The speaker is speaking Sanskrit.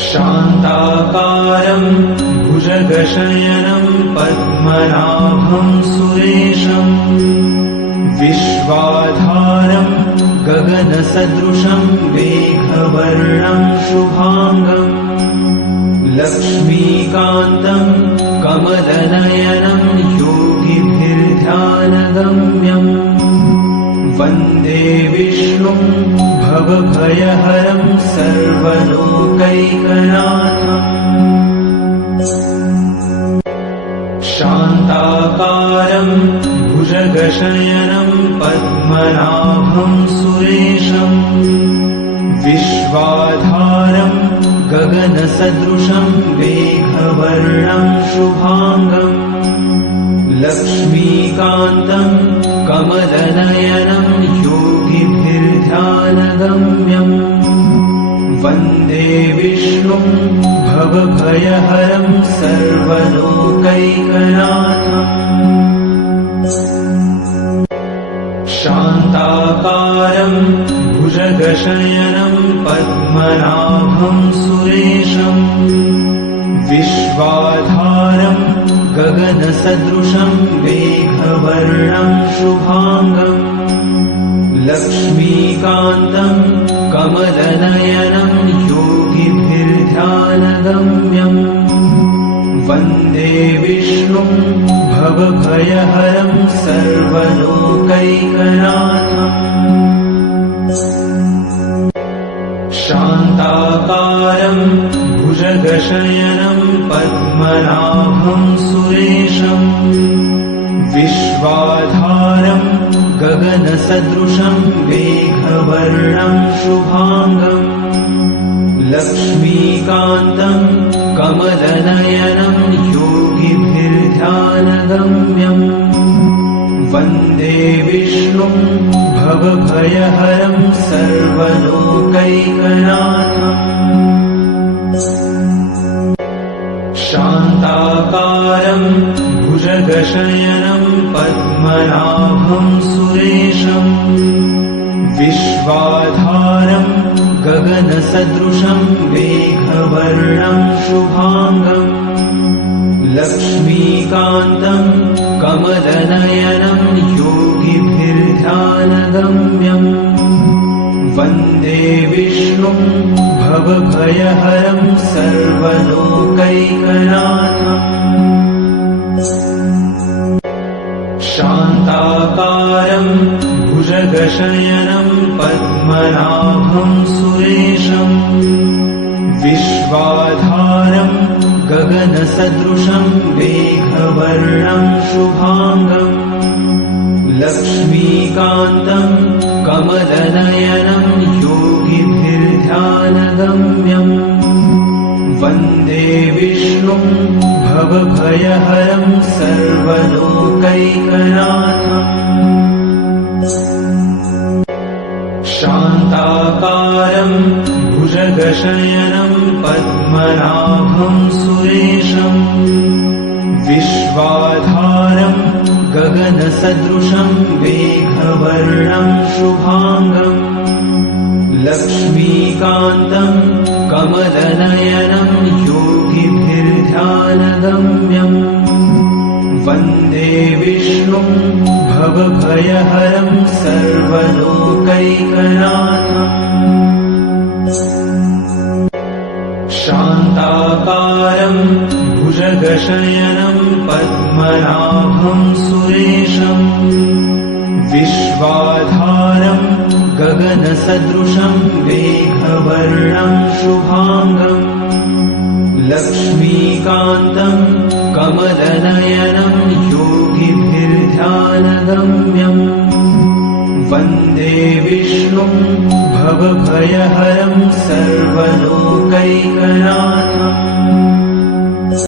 शान्ताकारं भुजगशयनं पद्मनाभं सुरेशं विश्वाधारं गगनसदृशं मेघवर्णं शुभांगं लक्ष्मीकान्तं कमलनयनं योगिभिर्ध्यानगम्यं वन्दे विष्णुं भवभयहरं सर्वलोकैकनाथम् शान्ताकारं भुजगशयनं पद्मनाभं सुरेशं विश्वाधारं गगनसदृशं मेघवर्णं शुभांगं लक्ष्मीकान्तं कमलनयनं योगिभिर्ध्यानगम्यं वन्दे विष्णुं भवभयहरं सर्वलोकैकनाथम् शान्ताकारं भुजगशयनं पद्मनाभं सुरेशं विश्वाधारं गगनसदृशं मेघवर्णं शुभांगं लक्ष्मीकान्तं कमलनयनं योगिभिर्ध्यानगम्यं वन्दे विष्णुं भवभयहरं सर्वलोकैकनाथम् शान्ताकारं भुजगशयनं पद्मनाभं सुरेशं विश्वाधारं गगनसदृशं मेघवर्णं शुभांगं लक्ष्मीकान्तं कमलनयनं योगिभिर्ध्यानगम्यं वन्दे विष्णुं भवभयहरं सर्वलोकैकनाथम् शान्ताकारं भुजगशयनं पद्मनाभं सुरेशं विश्वाधारं गगनसदृशं मेघवर्णं शुभांगं लक्ष्मीकान्तं कमलनयनं योगिभिर्ध्यानगम्यं वन्दे विष्णुं भवभयहरं सर्वलोकैकनाथम् शान्ताकारं भुजगशयनं पद्मनाभं सुरेशं विश्वाधारं गगनसदृशं मेघवर्णं शुभांगं लक्ष्मीकान्तं कमलनयनं योगिभिर्ध्यानगम्यं वन्दे विष्णुं भवभयहरं सर्वलोकैकनाथम् शान्ताकारं भुजगशयनं पद्मनाभं सुरेशं विश्वाधारं गगनसदृशं मेघवर्णं शुभांगं लक्ष्मीकान्तं कमलनयनं योगिभिर्ध्यानगम्यं वन्दे विष्णुं भवभयहरं सर्वलोकैकनाथम् शान्ताकारं भुजगशयनं पद्मनाभं सुरेशं विश्वाधारं गगनसदृशं मेघवर्णं शुभांगं लक्ष्मीकान्तं कमलनयनं योगिभिर्ध्यानगम्यं वन्दे विष्णुं भवभयहरं सर्वलोकैकनाथम्